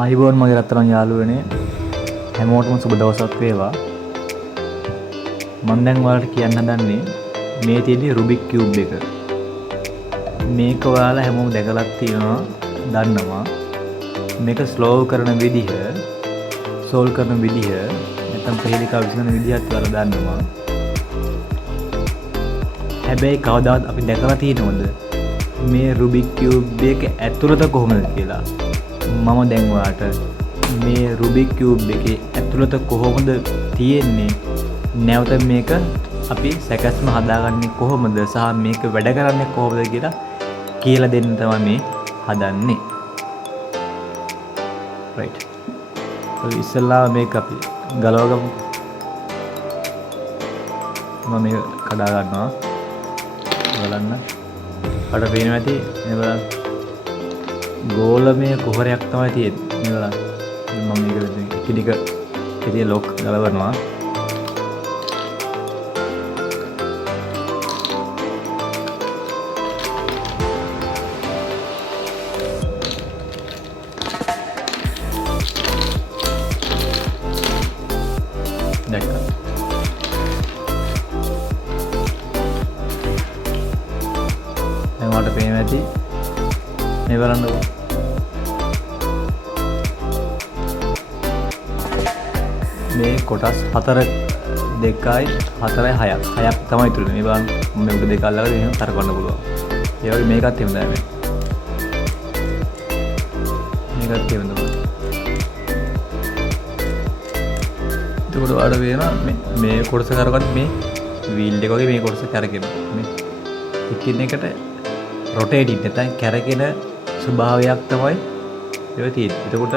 ආයිබෝන් මගේ රත්තරන් යාළුවනේ හැමෝටම සුබ දවසක් වේවා. මම දැන් ඔයාලට කියන්න හදන්නේ මේ තියෙන රුබික් කියුබ් එක. මේක ඔයාලා හැමෝම දැකලා තියෙනවා, දන්නවා. මේක ස්ලෝව් කරන විදිහ, සෝල්ව් කරන විදිහ, නැත්නම් ප්‍රහේලිකාව විසඳන විදිහත් ඔයාලා දන්නවා. හැබැයි කවදාවත් අපි දැකලා තියෙනවද මේ රුබික් කියුබ් එක ඇතුළත කොහොමද කියලා? මම දැන් ඔයාලට මේ රුබික් කියුබ් එකේ ඇතුළත කොහොමද තියෙන්නේ, නැවත මේක අපි සැකස්ම හදාගන්නේ කොහොමද, සහ මේක වැඩ කරන්නේ කොහොමද කියලා දෙන්න තමයි මේ හදන්නේ. රයිට්. ඉස්සෙල්ලා මේක අපි ගලවගමු. මම මේක කඩා ගන්නවා. බලන්න. අර පේනවා ඇති මේ බලන්න. ගෝලමය කුහරයක් තමයි තියෙන්නේ. මේ බලන්න. මම මේක ටික ඉතින් ලොක් ගලවනවා. දැක්කා. දැන් ඔයාලට පේනවා ඇති මේ බලන්නකෝ. මේ කොටස් 4 2යි 4යි 6ක් තමයි ඉතුරු වෙන්නේ. මේ බලන්න මම මේක දෙක අල්ලගෙන එහෙම තරකවන්න පුළුවන්. ඒ වගේ මේකත් එහෙම තමයි. මේකත් එහෙම තමයි. එතකොට ඔයාලට වෙනවා මේ කොටස කරගන්න මේ වීල් එක වගේ මේ කොටස කරගෙන මේ එකින් එකට රොටේටින් නැත්නම් කැරකෙන ස්වභාවයක් තමයි ඒක තියෙන්නේ. එතකොට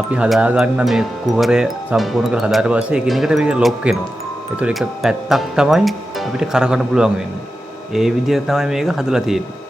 අපි හදාගන්න මේ කුහරය සම්පූර්ණ කරලා හදාට පස්සේ එකින් එකට මේක ලොක් වෙනවා. ඒතකොට එක පැත්තක් තමයි අපිට කරකවන්න පුළුවන් වෙන්නේ. ඒ විදිහට තමයි මේක හදලා තියෙන්නේ.